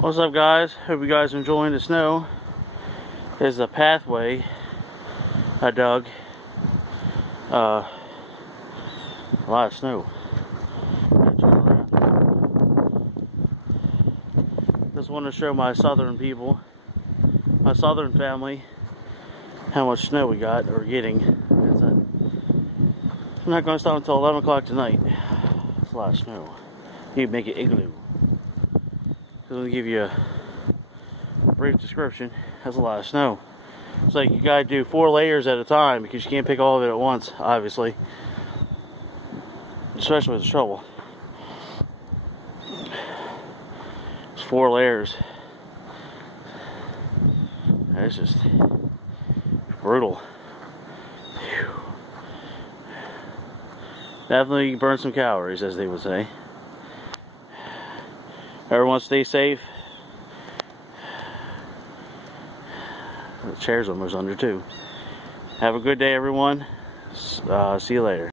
What's up, guys? Hope you guys are enjoying the snow. There's a pathway I dug. A lot of snow. Just want to show my southern people, my southern family, how much snow we got or getting. I'm not going to stop until 11 o'clock tonight. It's a lot of snow. You need to make it igloo. I'm going to give you a brief description. That's a lot of snow. It's like you gotta do 4 layers at a time because you can't pick all of it at once, obviously. Especially with the shovel. It's 4 layers. It's just brutal. Whew. Definitely burn some calories, as they would say. Everyone stay safe. The chair's almost under too. Have a good day, everyone. See you later.